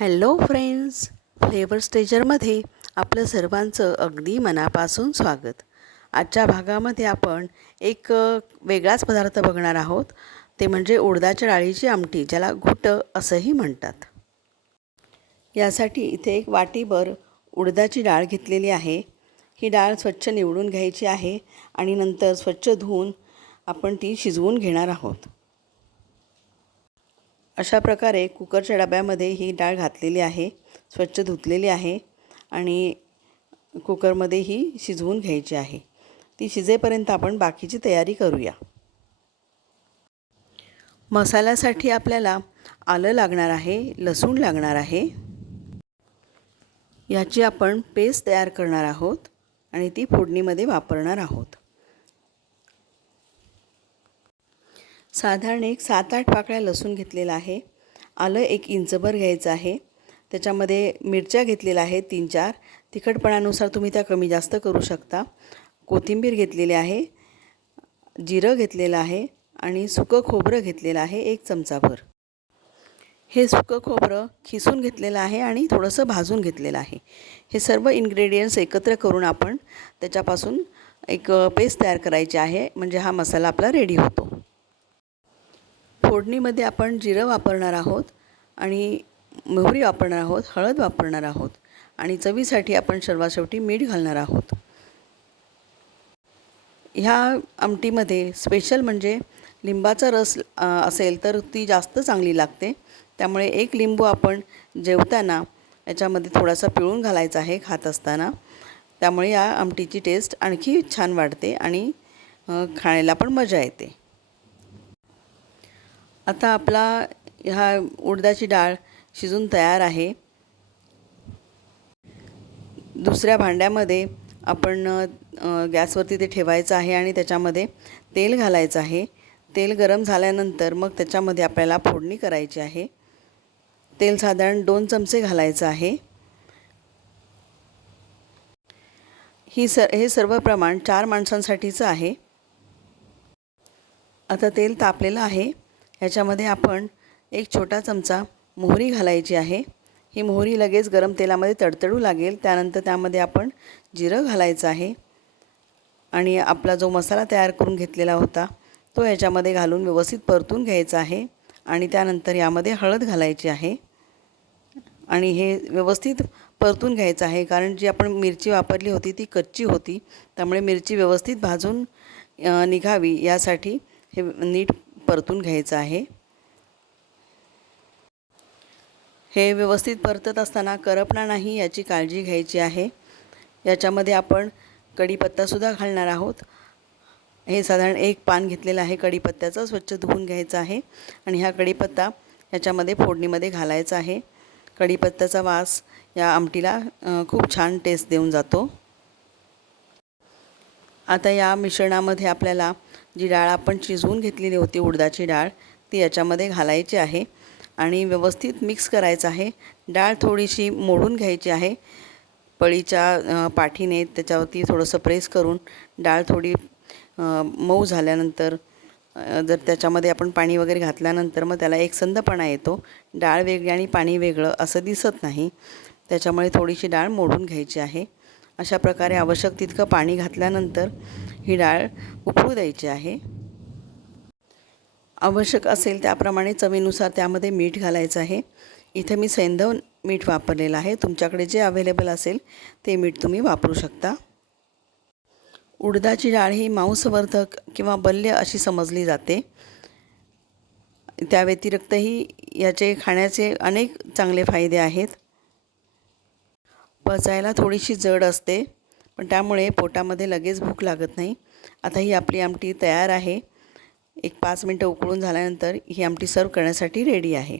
Hello friends flavour स्टेजरमध्ये आपलं सर्वांचं अगदी मनापासून स्वागत. आजच्या भागामध्ये आपण एक वेगळाच पदार्थ बघणार आहोत. ते म्हणजे उडदाच्या डाळीची आमटी ज्याला घुटं असंही म्हणतात. यासाठी इथे एक वाटीभर उडदाची डाळ घेतलेली आहे. ही डाळ स्वच्छ निवडून घ्यायची आहे आणि नंतर स्वच्छ धुवून आपण ती शिजवून घेणार आहोत. अशा प्रकारे कुकरच्या डब्यामध्ये ही डाळ घातलेली आहे स्वच्छ धुतलेली आहे आणि कुकरमध्ये ही शिजवून घ्यायची आहे. ती शिजेपर्यंत आपण बाकीची तयारी करूया. मसाल्यासाठी आपल्याला आलं लागणार आहे लसूण लागणार आहे. याची आपण पेस्ट तयार करणार आहोत आणि ती फोडणीमध्ये वापरणार आहोत. साधारण एक सात आठ पाकळ्या लसूण घेतलेला आहे. आलं एक इंचभर घ्यायचं आहे. त्याच्यामध्ये मिरच्या घेतलेल्या आहेत तीन चार तिखटपणानुसार तुम्ही त्या कमी जास्त करू शकता. कोथिंबीर घेतलेली आहे. जिरं घेतलेलं आहे. आणि सुकं खोबरं घेतलेलं आहे एक चमचाभर. हे सुकं खोबरं खिसून घेतलेलं आहे आणि थोडंसं भाजून घेतलेलं आहे. हे सर्व इन्ग्रेडियंट्स एकत्र करून आपण त्याच्यापासून एक पेस्ट तयार करायची आहे. म्हणजे हा मसाला आपला रेडी होतो. फोडणीमध्ये आपण जिरं वापरणार आहोत आणि मोहरी वापरणार आहोत हळद वापरणार आहोत आणि चवीसाठी आपण सर्वात शेवटी मीठ घालणार आहोत. ह्या आमटीमध्ये स्पेशल म्हणजे लिंबाचा रस असेल तर ती जास्त चांगली लागते. त्यामुळे एक लिंबू आपण जेवताना याच्यामध्ये थोडासा पिळून घालायचा आहे खात असताना. त्यामुळे या आमटीची टेस्ट आणखी छान वाढते आणि खाण्याला पण मजा येते. आता आपला ह्या उडदाची डाळ शिजून तयार आहे. दुसऱ्या भांड्यामध्ये आपण गॅसवरती ते ठेवायचं आहे आणि त्याच्यामध्ये तेल घालायचं आहे. तेल गरम झाल्यानंतर मग त्याच्यामध्ये आपल्याला फोडणी करायची आहे. तेल साधारण दोन चमचे घालायचं आहे. ही सर हे सर्व प्रमाण चार माणसांसाठीचं आहे. आता तेल तापलेलं आहे. ह्याच्यामध्ये आपण एक छोटा चमचा मोहरी घालायची आहे. ही मोहरी लगेच गरम तेलामध्ये तडतडू लागेल. त्यानंतर त्यामध्ये आपण जिरं घालायचं आहे. आणि आपला जो मसाला तयार करून घेतलेला होता तो ह्याच्यामध्ये घालून व्यवस्थित परतून घ्यायचा आहे. आणि त्यानंतर यामध्ये हळद घालायची आहे. आणि हे व्यवस्थित परतून घ्यायचं आहे. कारण जी आपण मिरची वापरली होती ती कच्ची होती. त्यामुळे मिरची व्यवस्थित भाजून निघावी. यासाठी हे नीट परतून घ्यायचं आहे. हे व्यवस्थित परतत असताना करपणार नाही याची काळजी घ्यायची आहे. याच्यामध्ये आपण कढीपत्तासुद्धा घालणार आहोत. हे साधारण एक पान घेतलेलं आहे कढीपत्त्याचं स्वच्छ धुवून घ्यायचं आहे आणि हा कढीपत्ता याच्यामध्ये फोडणीमध्ये घालायचा आहे. कढीपत्त्याचा वास या आमटीला खूप छान टेस्ट देऊन जातो. आता या मिश्रणामध्ये आपल्याला जी डाळ आपण शिजवून घेतलेली होती उडदाची डाळ ती याच्यामध्ये घालायची आहे आणि व्यवस्थित मिक्स करायचं आहे. डाळ थोडीशी मोडून घ्यायची आहे. पळीच्या पाठीने त्याच्यावरती थोडंसं प्रेस करून डाळ थोडी मऊ झाल्यानंतर जर त्याच्यामध्ये आपण पाणी वगैरे घातल्यानंतर मग त्याला एक संदपणा येतो. डाळ वेगळी आणि पाणी वेगळं असं दिसत नाही. त्याच्यामुळे थोडीशी डाळ मोडून घ्यायची आहे. अशा प्रकारे आवश्यक तितकं पाणी घातल्यानंतर ही डाळ उकळू द्यायची आहे. आवश्यक असेल त्याप्रमाणे चवीनुसार त्यामध्ये मीठ घालायचं आहे. इथं मी सैंधव मीठ वापरलेलं आहे. तुमच्याकडे जे अवेलेबल असेल ते मीठ तुम्ही वापरू शकता. उडदाची डाळ ही मांसवर्धक किंवा बल्य अशी समजली जाते. त्या व्यतिरिक्तही याचे खाण्याचे अनेक चांगले फायदे आहेत. पचायला थोडीशी जड असते पण त्यामुळे पोटामध्ये लगेच भूक लागत नाही. आता ही आपली आमटी तयार आहे. एक पाच मिनटं उकळून झाल्यानंतर ही आमटी सर्व करण्यासाठी रेडी आहे.